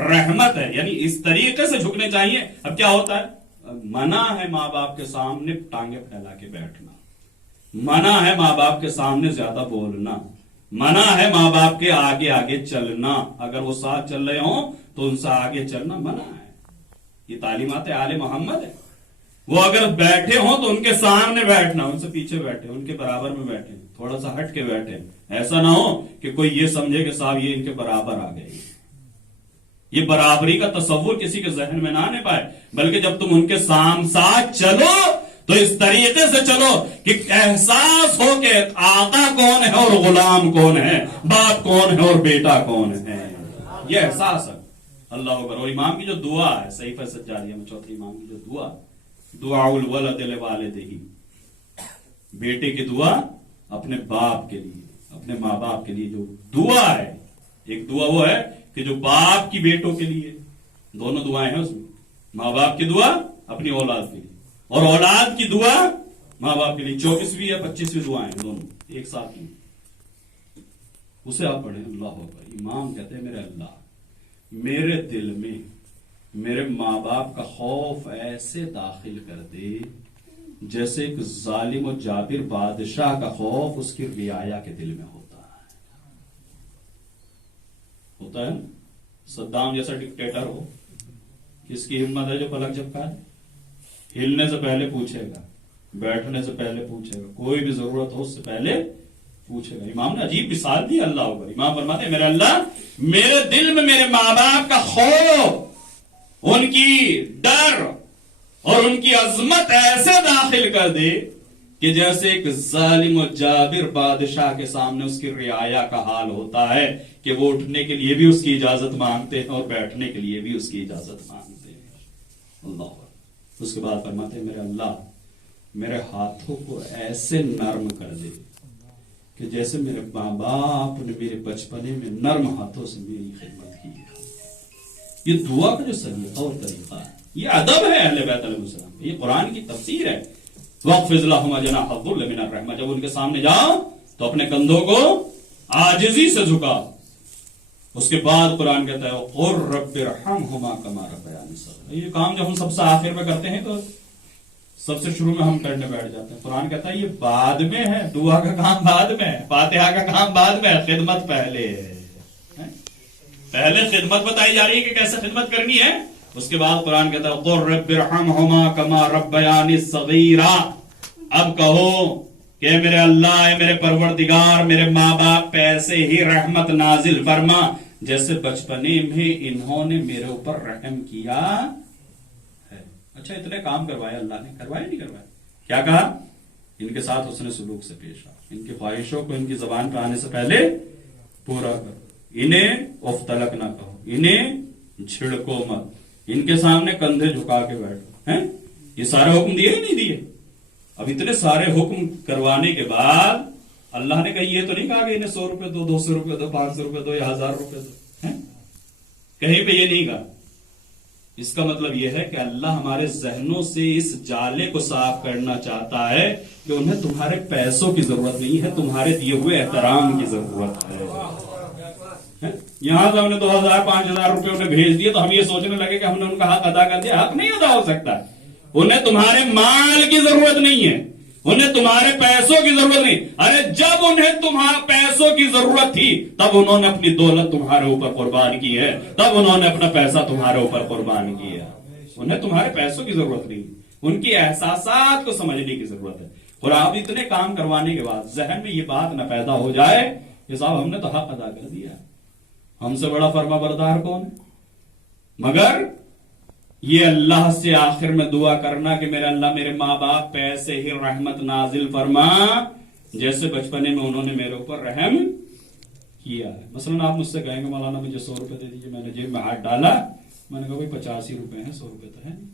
رحمت ہے، یعنی اس طریقے سے جھکنے چاہیے. اب کیا ہوتا ہے، منع ہے ماں باپ کے سامنے ٹانگیں پھیلا کے بیٹھنا، منع ہے ماں باپ کے سامنے زیادہ بولنا، منع ہے ماں باپ کے آگے آگے چلنا. اگر وہ ساتھ چل رہے ہوں تو ان سے آگے چلنا منع ہے. یہ تعلیمات آل محمد ہے. وہ اگر بیٹھے ہوں تو ان کے سامنے بیٹھنا، ان سے پیچھے بیٹھے، ان کے برابر میں بیٹھے، تھوڑا سا ہٹ کے بیٹھے. ایسا نہ ہو کہ کوئی یہ سمجھے کہ صاحب یہ ان کے برابر آ گئے. یہ برابری کا تصور کسی کے ذہن میں نہ آنے پائے، بلکہ جب تم ان کے ساتھ چلو تو اس طریقے سے چلو کہ احساس ہو کہ آقا کون ہے اور غلام کون ہے، باپ کون ہے اور بیٹا کون ہے. یہ احساس ہے. اللہ اکبر. اور امام کی جو دعا ہے صحیفہ سجادیہ میں چوتھے امام کی جو دعا الولد لوالدہ، بیٹے کی دعا اپنے باپ کے لیے، اپنے ماں باپ کے لیے جو دعا ہے، ایک دعا وہ ہے کہ جو باپ کی بیٹوں کے لیے، دونوں دعائیں ہیں اس میں. ماں باپ کی دعا اپنی اولاد کے لیے، اور اولاد کی دعا ماں باپ کے لیے. 24ویں یا 25ویں دعائیں دونوں ایک ساتھ ہیں. اسے آپ پڑھیں. اللہ اکبر. امام کہتے ہیں میرے اللہ میرے دل میں میرے ماں باپ کا خوف ایسے داخل کر دے جیسے ایک ظالم و جابر بادشاہ کا خوف اس کی رعایا کے دل میں ہوتا ہے. صدام جیسا ڈکٹیٹر ہو، کس کی ہمت ہے جو پلک جھپکائے؟ ہلنے سے پہلے پوچھے گا، بیٹھنے سے پہلے پوچھے گا، کوئی بھی ضرورت ہو اس سے پہلے پوچھے گا. امام نے عجیب مثال دی. اللہ اوپر. امام فرماتے ہیں میرے اللہ میرے دل میں میرے ماں باپ کا خوف، ان کی ڈر اور ان کی عظمت ایسے داخل کر دے کہ جیسے ایک ظالم و جابر بادشاہ کے سامنے اس کی رعایا کا حال ہوتا ہے کہ وہ اٹھنے کے لیے بھی اس کی اجازت مانگتے ہیں اور بیٹھنے کے لیے بھی اس کی اجازت مانگتے ہیں. اللہ. اس کے بعد فرماتے ہیں میرے اللہ میرے ہاتھوں کو ایسے نرم کر دے کہ جیسے میرے ماں باپ نے میرے بچپنے میں نرم ہاتھوں سے میری خدمت کی ہے. یہ دعا کا جو سلیقہ اور طریقہ ہے، یہ ادب ہے اہل بیت علیہ السلام. یہ قرآن کی تفسیر ہے. وَاخْفِضْ لَهُمَا جَنَاحَ الذُّلِّ مِنَ الرَّحْمَةِ. جب ان کے سامنے جاؤ تو اپنے کندھوں کو عاجزی سے جھکا. اس کے بعد قرآن کہتا ہے وَقُلْ رَبِّ ارْحَمْهُمَا كَمَا رَبَّيَانِي صَغِيرًا. یہ کام جب ہم سب سے آخر میں کرتے ہیں تو سب سے شروع میں ہم کرنے بیٹھ جاتے ہیں. قرآن کہتا ہے یہ بعد میں ہے، دعا کا کام بعد میں ہے، فاتحہ کا کام بعد میں ہے، خدمت پہلے ہے. پہلے خدمت بتائی جا رہی ہے کہ کیسے خدمت کرنی ہے. اس کے بعد قرآن کہتا ہے قُلْ رَبِّ ارْحَمْهُمَا كَمَا رَبَّيَانِي صَغِيرًا. اب کہو کہ میرے اللہ اے میرے پروردگار میرے ماں باپ پہ ایسے ہی رحمت نازل فرما جیسے بچپنے میں انہوں نے میرے اوپر رحم کیا ہے. اچھا اتنے کام کروائے اللہ نے، کروائے نہیں کروائے؟ کیا کہا؟ ان کے ساتھ حسن سلوک سے پیش آ، ان کی خواہشوں کو ان کی زبان پہ آنے سے پہلے پورا کرو، انہیں اف تلک نہ کہو، انہیں چھڑکو مت، ان کے سامنے کندھے جھکا کے بیٹھو. ہیں یہ سارے حکم دیے ہی نہیں دیے؟ اب اتنے سارے حکم کروانے کے بعد اللہ نے کہیں یہ تو نہیں کہا کہ انہیں 100 روپے دو، 200 روپے دو، 500 روپے دو یا 1000 روپے دو. کہیں پہ یہ نہیں کہا. اس کا مطلب یہ ہے کہ اللہ ہمارے ذہنوں سے اس جالے کو صاف کرنا چاہتا ہے کہ انہیں تمہارے پیسوں کی ضرورت نہیں ہے، تمہارے دیے ہوئے احترام کی ضرورت ہے. یہاں سے ہم نے 2000 5000 روپے انہیں بھیج دیے تو ہم یہ سوچنے لگے کہ ہم نے ان کا حق ادا کر دیا. حق نہیں ادا ہو سکتا. انہیں تمہارے مال کی ضرورت نہیں ہے، انہیں تمہارے پیسوں کی ضرورت نہیں. ارے جب انہیں تمہارے پیسوں کی ضرورت تھی تب انہوں نے اپنی دولت تمہارے اوپر قربان کی ہے، تب انہوں نے اپنا پیسہ تمہارے اوپر قربان کیا. انہیں تمہارے پیسوں کی ضرورت نہیں، ان کی احساسات کو سمجھنے کی ضرورت ہے. اور آپ اتنے کام کروانے کے بعد ذہن میں یہ بات نہ پیدا ہو جائے کہ صاحب ہم نے تو حق ادا کر دیا، ہم سے بڑا فرما بردار کون ہے. مگر یہ اللہ سے آخر میں دعا کرنا کہ میرے اللہ میرے ماں باپ پہ ایسے ہی رحمت نازل فرما جیسے بچپنے میں انہوں نے میرے اوپر رحم کیا ہے. مثلا آپ مجھ سے کہیں گے مولانا مجھے 100 روپے دے دیجیے. میں نے جیب میں ہاتھ ڈالا، میں نے کہا بھائی 85 ہی روپے ہیں، 100 روپے تو ہے نہیں.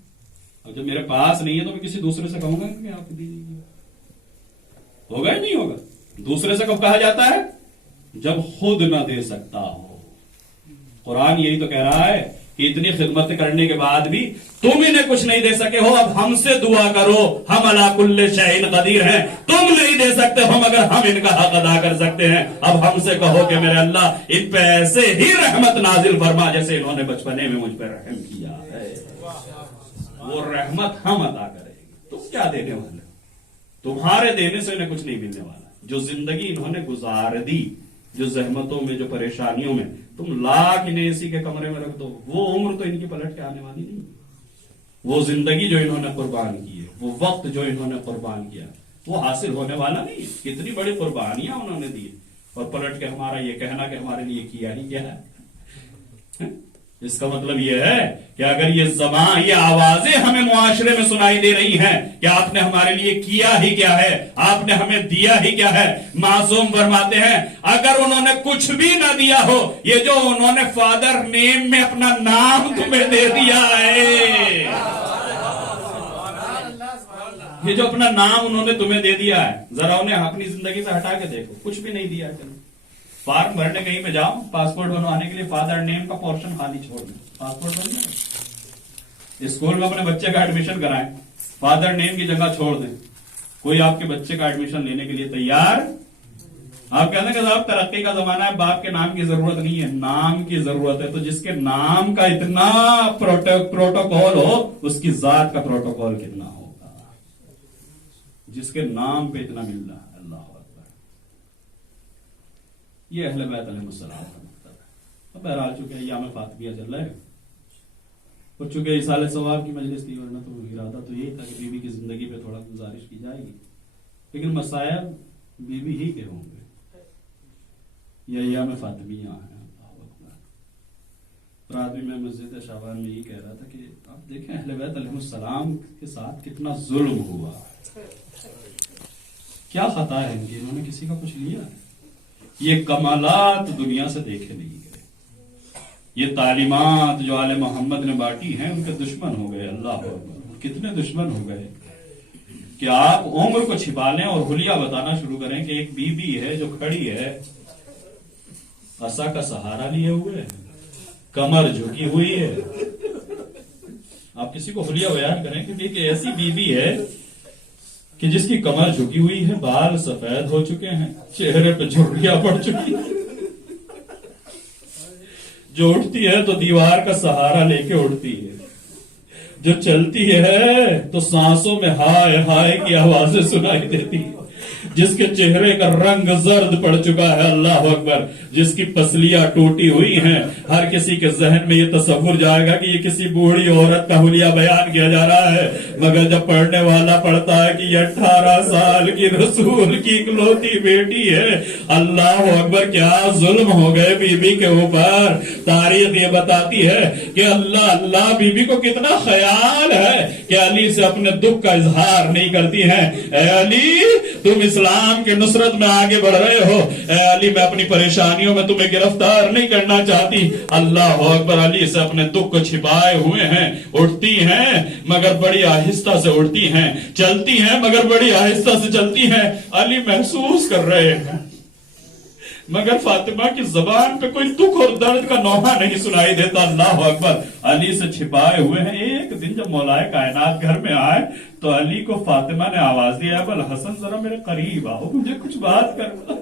اور جب میرے پاس نہیں ہے تو میں کسی دوسرے سے کہوں گا کہ آپ کو دے دیجیے. ہوگا یا نہیں ہوگا؟ دوسرے سے کب کہا جاتا ہے؟ جب خود نہ دے سکتا ہو. قرآن یہی تو کہہ رہا ہے کہ کہ اتنی خدمت کرنے کے بعد بھی تم انہیں کچھ نہیں دے سکے ہو، اب ہم سے دعا کرو، ہم علی کل شیء قدیر ہیں، تم نہیں دے سکتے ہو مگر ہم ان کا حق ادا کر سکتے ہیں، اب ہم سے کہو کہ میرے اللہ ان پہ ایسے ہی رحمت نازل فرما جیسے انہوں نے بچپنے میں مجھ پہ رحم کیا ہے، وہ رحمت ہم ادا کریں گے۔ تم کیا دینے والے، تمہارے دینے سے انہیں کچھ نہیں ملنے والا، جو زندگی انہوں نے گزار دی، جو زحمتوں میں، جو پریشانیوں میں، تم لاکھ انہیں اسی کے کمرے میں رکھ دو، وہ عمر تو ان کی پلٹ کے آنے والی نہیں، وہ زندگی جو انہوں نے قربان کی ہے، وہ وقت جو انہوں نے قربان کیا وہ حاصل ہونے والا نہیں ہے۔ کتنی بڑی قربانیاں انہوں نے دی اور پلٹ کے ہمارا یہ کہنا کہ ہمارے لیے کیا ہی کیا ہے۔ اس کا مطلب یہ ہے کہ اگر یہ زبان، یہ آوازیں ہمیں معاشرے میں سنائی دے رہی ہیں کہ آپ نے ہمارے لیے کیا ہی کیا ہے، آپ نے ہمیں دیا ہی کیا ہے، معصوم فرماتے ہیں اگر انہوں نے کچھ بھی نہ دیا ہو، یہ جو انہوں نے فادر نیم میں اپنا نام تمہیں دے دیا ہے، یہ جو اپنا نام انہوں نے تمہیں دے دیا ہے، ذرا انہیں اپنی زندگی سے ہٹا کے دیکھو، کچھ بھی نہیں دیا۔ چلو فارم بھرنے کہیں پہ جاؤ، پاسپورٹ بنوانے کے لیے فادر نیم کا پورشن خالی چھوڑ دیں، پاسپورٹ بن جائے۔ اسکول میں اپنے بچے کا ایڈمیشن کرائیں، فادر نیم کی جگہ چھوڑ دیں، کوئی آپ کے بچے کا ایڈمیشن لینے کے لیے تیار؟ آپ کہتے ہیں کہ صاحب ترقی کا زمانہ ہے، باپ کے نام کی ضرورت نہیں ہے، نام کی ضرورت ہے۔ تو جس کے نام کا اتنا پروٹوکول ہو، اس کی ذات کا پروٹوکول کتنا ہوگا، جس کے نام پہ اتنا مل رہا ہے۔ اللہ اکبر، یہ اہل بیت علیہ السلام کا مقصد ہے۔ اب بہرحال چونکہ ایام فاطمیہ چل رہے ہیں اور چونکہ اصالہ ثواب کی مجلس تھی، ورنہ تو ارادہ تو یہی تھا کہ بیوی کی زندگی پہ تھوڑا گزارش کی جائے گی، لیکن مسائل بیوی ہی کے ہوں گے، یہ ایام فاطمیہ ہیں۔ اللہ اکبر۔ رات بھی میں مسجد شعبان میں یہ کہہ رہا تھا کہ آپ دیکھیں اہل بیت علیہ السلام کے ساتھ کتنا ظلم ہوا، کیا خطا ہے ان کی، انہوں نے کسی کا کچھ لیا؟ یہ کمالات دنیا سے دیکھے نہیں گئے، یہ تعلیمات جو آل محمد نے بانٹی ہیں ان کے دشمن ہو گئے۔ اللہ اکبر، کتنے دشمن ہو گئے کہ آپ عمر کو چھپا لیں اور حلیہ بتانا شروع کریں کہ ایک بی بی ہے جو کھڑی ہے، عصا کا سہارا لیے ہوئے، کمر جھکی ہوئی ہے۔ آپ کسی کو حلیہ بیان کریں کہ ایک ایسی بی بی ہے کہ جس کی کمر جھکی ہوئی ہے، بال سفید ہو چکے ہیں، چہرے پہ جھرریاں پڑ چکی ہیں، جو اٹھتی ہے تو دیوار کا سہارا لے کے اٹھتی ہے، جو چلتی ہے تو سانسوں میں ہائے ہائے کی آوازیں سنائی دیتی ہے، جس کے چہرے کا رنگ زرد پڑ چکا ہے۔ اللہ اکبر، جس کی پسلیاں ٹوٹی ہوئی ہیں، ہر کسی کے ذہن میں یہ تصور جائے گا کہ یہ کسی بوڑھی عورت کا حلیہ بیان کیا جا رہا ہے، مگر جب پڑھنے والا پڑھتا ہے کہ یہ 18 سال کی رسول کی اکلوتی بیٹی ہے، اللہ اکبر، کیا ظلم ہو گئے بی بی کے اوپر۔ تاریخ یہ بتاتی ہے کہ اللہ بی بی کو کتنا خیال ہے کہ علی سے اپنے دکھ کا اظہار نہیں کرتی ہیں۔ اے علی، تم اسلام کی نصرت میں آگے بڑھ رہے ہو، اے علی میں اپنی پریشانیوں میں تمہیں گرفتار نہیں کرنا چاہتی۔ اللہ اکبر، علی سے اپنے دکھ کو چھپائے ہوئے ہیں، اٹھتی ہیں مگر بڑی آہستہ سے اٹھتی ہیں، چلتی ہیں مگر بڑی آہستہ سے چلتی ہیں۔ علی محسوس کر رہے ہیں مگر فاطمہ کی زبان پہ کوئی دکھ اور درد کا نوحہ نہیں سنائی دیتا۔ اللہ اکبر، علی سے چھپائے ہوئے ہیں۔ ایک دن جب مولا کائنات گھر میں آئے تو علی کو فاطمہ نے آواز دیا، ابو الحسن ذرا میرے قریب آؤ، مجھے کچھ بات کرنا۔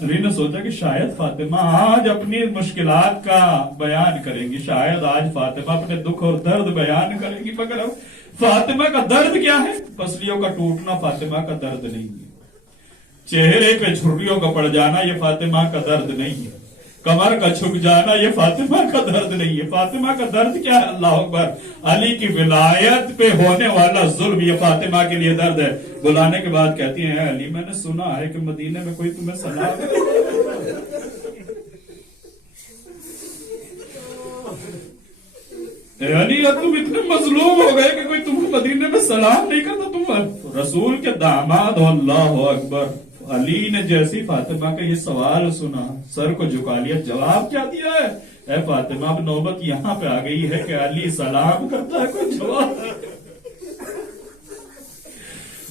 علی نے سوچا کہ شاید فاطمہ آج اپنی مشکلات کا بیان کریں گی، شاید آج فاطمہ اپنے دکھ اور درد بیان کریں گی، مگر اب فاطمہ کا درد کیا ہے؟ پسلیوں کا ٹوٹنا فاطمہ کا درد نہیں ہے، چہرے پہ جھریوں کا پڑ جانا یہ فاطمہ کا درد نہیں ہے، کمر کا جھک جانا یہ فاطمہ کا درد نہیں ہے۔ فاطمہ کا درد کیا ہے؟ اللہ اکبر، علی کی ولایت پہ ہونے والا ظلم یہ فاطمہ کے لیے درد ہے۔ بلانے کے بعد کہتی ہیں، علی میں نے سنا ہے کہ مدینے میں کوئی تمہیں سلام علی تم اتنے مظلوم ہو گئے کہ کوئی تمہیں مدینے میں سلام نہیں کرتا، تم رسول کے داماد ہو۔ اللہ اکبر، علی نے جیسی فاطمہ کا یہ سوال سنا سر کو جھکا لیا۔ جواب کیا دیا ہے؟ اے فاطمہ، اب نوبت یہاں پہ آ گئی ہے کہ علی سلام کرتا ہے، کوئی جواب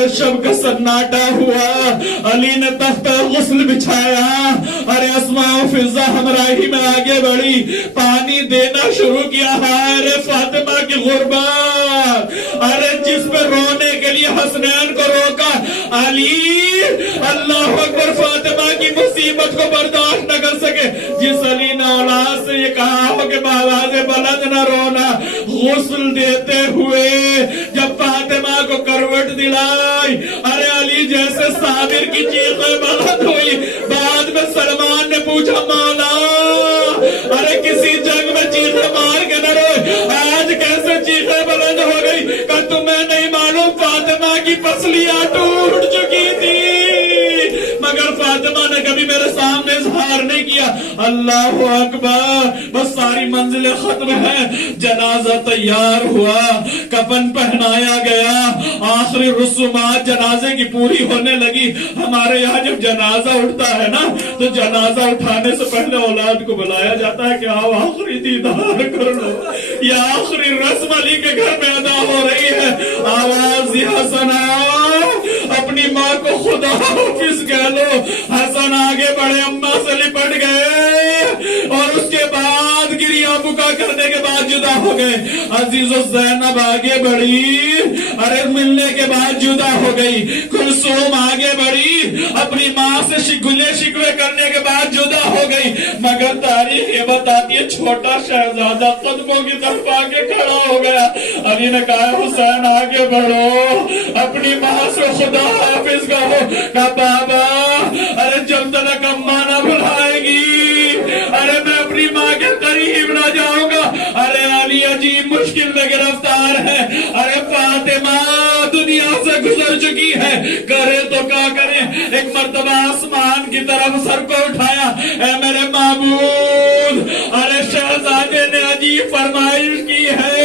ارے شب کا سناٹا ہوا، علی نے تخت غسل بچھایا، ارے اسماء و فضہ ہمراہی میں آگے بڑھی، پانی دینا شروع کیا، ارے فاطمہ کی غربت، ارے جس پہ رونے کے لیے حسنین کو روکا، علی اللہ اکبر، فاطمہ کی مصیبت کو برداشت نہ کر سکے، جس علی نے اولاد سے یہ کہا ہو کہ بآواز بلند نہ رونا، غسل دیتے ہوئے جب فاطمہ کو کروٹ دلائی، ارے علی جیسے صابر کی چیخیں بلند ہوئی، بعد میں سلمان نے پوچھا مولا ارے کسی جنگ میں چیخیں مار کے نہ روئے، آج کیسے چیخیں بلند ہو گئی؟ کہ تمہیں نہیں معلوم فاطمہ کی پسلیاں ٹوٹ چکی تھی، مگر فاطمہ نے کبھی میرے سامنے اظہار نہیں کیا۔ اللہ اکبر، بس ساری منزلیں ختم ہیں، جنازہ تیار ہوا، کفن پہنایا گیا، آخری رسومات جنازے کی پوری ہونے لگی۔ ہمارے یہاں جب جنازہ اٹھتا ہے نا تو جنازہ اٹھانے سے پہلے اولاد کو بلایا جاتا ہے کہ آؤ آخری دیدار کر لو، یا آخری رسم علی کے گھر میں ادا ہو رہی ہے، آواز حسن اپنی ماں کو خدا حافظ کہہ لو۔ حسن آگے بڑھے، اماں سے لپٹ گئے اور اس کے بعد گریہ بکا کرنے کے بعد جدا ہو گئے۔ عزیز و زینب آگے بڑھی، ارے ملنے کے بعد جدا ہو گئی۔ کلثوم آگے بڑھی، اپنی ماں سے گلے شکوے کرنے کے بعد جدا ہو گئی، مگر تاریخ یہ بتاتی ہے چھوٹا شہزادہ قدموں کی طرف آگے کھڑا ہو گیا۔ علی نے کہا حسین آگے بڑھو، اپنی ماں سے خدا حافظ کہو، کہا بابا ارے جب تک اماں نہ بلائے گی ارے میں اپنی ماں کے قریب نہ جاؤں گا۔ ارے علی عجیب مشکل میں گرفتار ہے، ارے فاطمہ دنیا سے گزر چکی ہے، کرے تو کیا کرے؟ ایک مرتبہ آسمان کی طرف سر کو اٹھایا، اے میرے معبود، ارے شہزادے نے عجیب فرمائش کی ہے،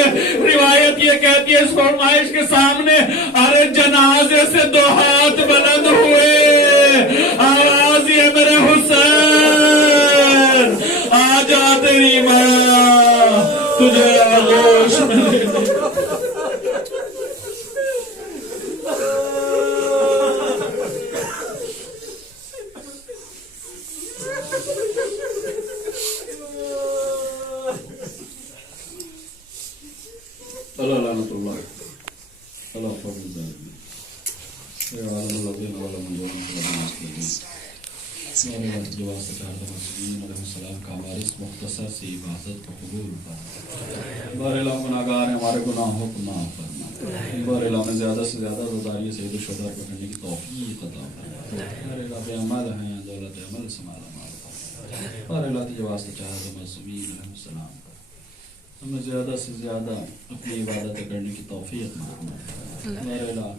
روایت یہ کہتی ہے اس فرمائش کے سامنے ارے جنازے سے 2 ہاتھ بلند ہوئے، آواز یہ میرے حسین آ جا تیری ماں تجھے آغوش میں لے لے۔ اللہ لعنت اللہ اللہ فضل ذالک یا عالم العظیم علم الجوان میرے وقت جواز سکار دمسلین علیہ السلام کا ہماری اس مختصر سی عبادت کو قبول فرما۔ بار اللہ گناہگار ہیں، ہمارے گناہوں کو معاف فرما۔ بار اللہ میں زیادہ سے زیادہ زداری سید الشہداء کو کرنے کی توفیق عطا فرما۔ بار اللہ بے عمل ہیں، دولت عمل سمالا مال فرما۔ بار اللہ جواز سکار دمسلین علیہ السلام کا ہمیں زیادہ سے زیادہ اپنی عبادت کرنے کی توفیق فرما۔ بار اللہ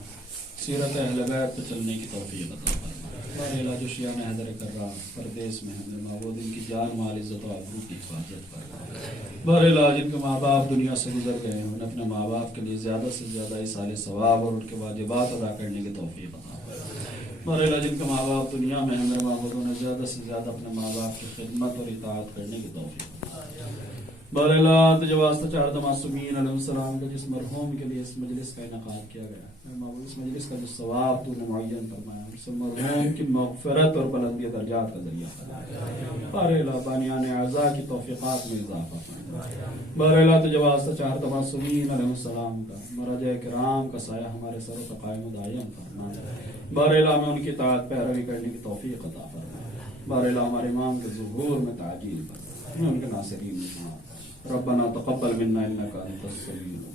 سیرت اہل بیت پہ چلنے کی توفیق عطا فرما۔ بار اللہ جو شیعہ حیدر کررا پردیس میں ہمیں معبود ان کی جان مال عزت و آبرو کی حفاظت فرما۔ بار اللہ جن کے ماں باپ دنیا سے گزر گئے ہیں انہیں اپنے ماں باپ کے لیے زیادہ سے زیادہ ایصال ثواب اور ان کے واجبات ادا کرنے کی توفیق عطا فرما۔ بار اللہ جن کے ماں باپ دنیا میں ہمیں معبود انہیں زیادہ سے زیادہ اپنے ماں باپ کی خدمت اور اطاعت کرنے کی توفیق عطا فرما۔ بار اللہ تجوازت چار معصومین علیہ السلام کا جس مرحوم کے لیے اس مجلس کا انعقاد کیا گیا، اس مجلس کا جو ثواب تو نے معین فرمایا، اس مرحوم کی مغفرت اور بلندی درجات کا ذریعہ فرمایا۔ بار اللہ بانیان اعضاء کی توفیقات میں اضافہ فرمایا۔ بار اللہ تجوازت چار معصومین علیہ السلام کا مراجع کرام کا سایہ ہمارے سر و قائم و دائم فرمایا۔ بار اللہ میں ان کی اطاعت پیروی کرنے کی توفیق عطا فرمایا۔ بار اللہ ہمارے امام کے ظہور میں تعجیل فرمایا، ہمیں ان کے ناصرین میں شمار۔ ربنا تقبل منا انك انت السميع العليم۔